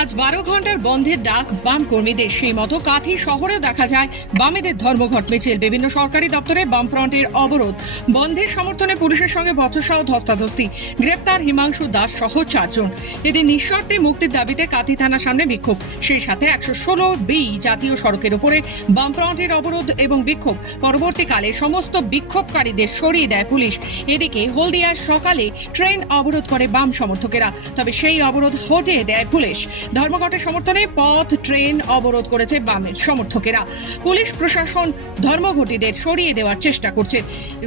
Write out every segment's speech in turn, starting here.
আজ বারো ঘণ্টার বন্ধের ডাক বাম কর্মীদের। সেই মতো কাথি শহরেও দেখা যায় বামেদের ধর্মঘট মিছিল। বিভিন্ন সরকারি দপ্তরে বামফ্রন্টের অবরোধ। বন্ধের সমর্থনে পুলিশের সঙ্গে বচসা ও ধস্তাধস্তি। গ্রেফতার হিমাংশু দাস সহ চারজন। এদের নিঃশর্তে মুক্তির দাবিতে কাথি থানার সামনে বিক্ষোভ। সেই সাথে একশো ষোলো বি জাতীয় সড়কের উপরে বামফ্রন্টের অবরোধ এবং বিক্ষোভ। পরবর্তীকালে সমস্ত বিক্ষোভকারীদের সরিয়ে দেয় পুলিশ। এদিকে হলদিয়ার সকালে ট্রেন অবরোধ করে বাম সমর্থকেরা। তবে সেই অবরোধ হটিয়ে দেয় পুলিশ। ধর্মঘটের সমর্থনে পথ, ট্রেন অবরোধ করেছে বামের সমর্থকেরা। পুলিশ, প্রশাসন ধর্মঘটীদের সরিয়ে দেওয়ার চেষ্টা করছে।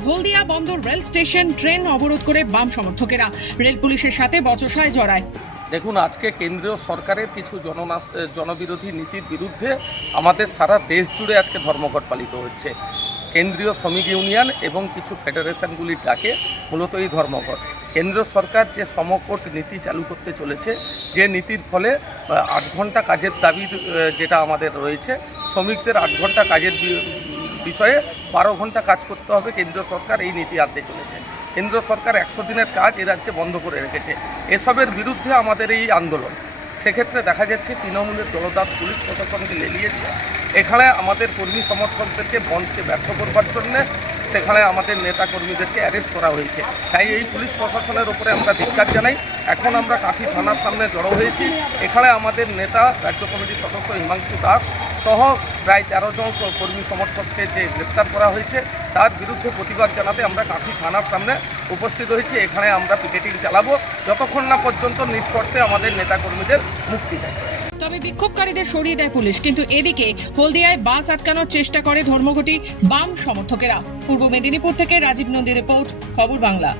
হলদিয়া বন্দর রেল স্টেশন ট্রেন অবরোধ করে বাম সমর্থকেরা। রেল পুলিশের সাথে বচসায় জড়ায়। দেখুন, আজকে কেন্দ্রীয় সরকারের কিছু জননাস জনবিরোধী নীতির বিরুদ্ধে আমাদের সারা দেশ জুড়ে আজকে ধর্মঘট পালিত হচ্ছে। কেন্দ্রীয় শ্রমিক ইউনিয়ন এবং কিছু ফেডারেশনগুলির ডাকে মূলত এই ধর্মঘট। কেন্দ্র সরকার যে সমকট নীতি চালু করতে চলেছে যে নীতির ফলে আট ঘণ্টা কাজের আহ, যেটা আমাদের রয়েছে শ্রমিকদের আট ঘণ্টা কাজের বিষয়ে বারো ঘণ্টা কাজ করতে হবে কেন্দ্র সরকার এই নীতি আনতে চলেছে। কেন্দ্র সরকার একশো দিনের কাজ এ রাজ্যে বন্ধ করে রেখেছে। এসবের বিরুদ্ধে আমাদের এই আন্দোলন। সেক্ষেত্রে দেখা যাচ্ছে তৃণমূলের দলদাস পুলিশ প্রশাসনকে লেলিয়ে দিয়ে এখানে আমাদের কর্মী সমর্থকদেরকে বন্ধকে ব্যর্থ করবার জন্যে সেখানে আমাদের নেতা কর্মীদেরকে অ্যারেস্ট করা হয়েছে। তাই এই পুলিশ প্রশাসনের উপরে আমরা ধিক্কার জানাই। এখন আমরা কাঁথি থানার সামনে জড়ো হয়েছি। এখানে আমাদের নেতা, রাজ্য কমিটির সদস্য হিমাংশু দাস সহ প্রায় তেরো জন কর্মী সমর্থককে যে গ্রেপ্তার করা হয়েছে, তার বিরুদ্ধে প্রতিবাদ জানাতে আমরা কাঁথি থানার সামনে উপস্থিত হয়েছি। এখানে আমরা পিকেটিং চালাবো। যতক্ষণ না পর্যন্ত নিঃশর্তে আমাদের নেতাকর্মীদের মুক্তি দেয়। তবে বিক্ষোভকারীদের সরিয়ে দেয় পুলিশ। কিন্তু এদিকে হলদিয়ায় বাস আটকানোর চেষ্টা করে ধর্মঘটি বাম সমর্থকেরা। পূর্ব মেদিনীপুর থেকে রাজীব নন্দী রিপোর্ট, খবর বাংলা।